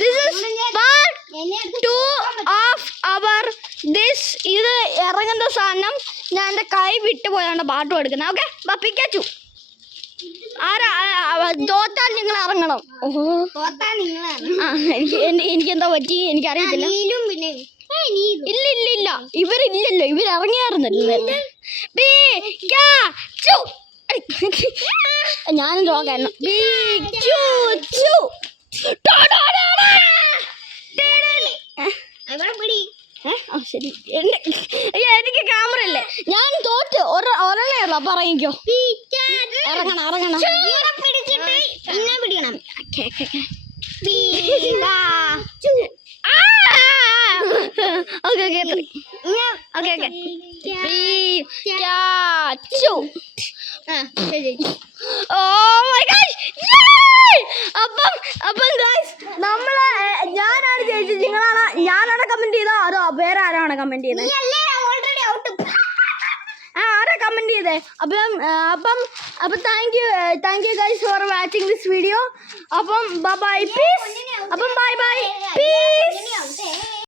this is part 2 of our this. ഇത് ഇറങ്ങുന്ന സാധനം ഞാൻ എൻ്റെ കൈ വിട്ടു പോയാണ് പാട്ട് എടുക്കുന്നത്. ഓക്കെ, പിക്കാച്ചു ആരാ തോറ്റാൽ നിങ്ങൾ ഇറങ്ങണം. എനിക്കെന്താ പറ്റി എനിക്കറിയത്തില്ല. ഇല്ല ഇല്ല ഇല്ല, ഇവരില്ലല്ലോ, ഇവരിറങ്ങിയായിരുന്നല്ലോ. ഞാനും തോക്കായിരുന്നു. ശരി, എനിക്ക് ക്യാമറ അല്ലേ, ഞാൻ തോറ്റ് ഒരെണ്ണയുള്ളൂ. അപ്പൊ ഇറങ്ങിക്കോ. ഇറങ്ങണം ഇറങ്ങണം. ഞാനാണ് ജയിച്ചത്. ഞാനാണ് കമന്റ് ചെയ്തോ അതോ വേറെ ആരാണ് കമന്റ് ചെയ്തത്? ആരാ കമന്റ് ചെയ്തേ? അപ്പം thank you guys for watching this video. അപ്പം ബൈ ബൈ, പീസ്. അപ്പം ബൈ ബൈ, പീസ്.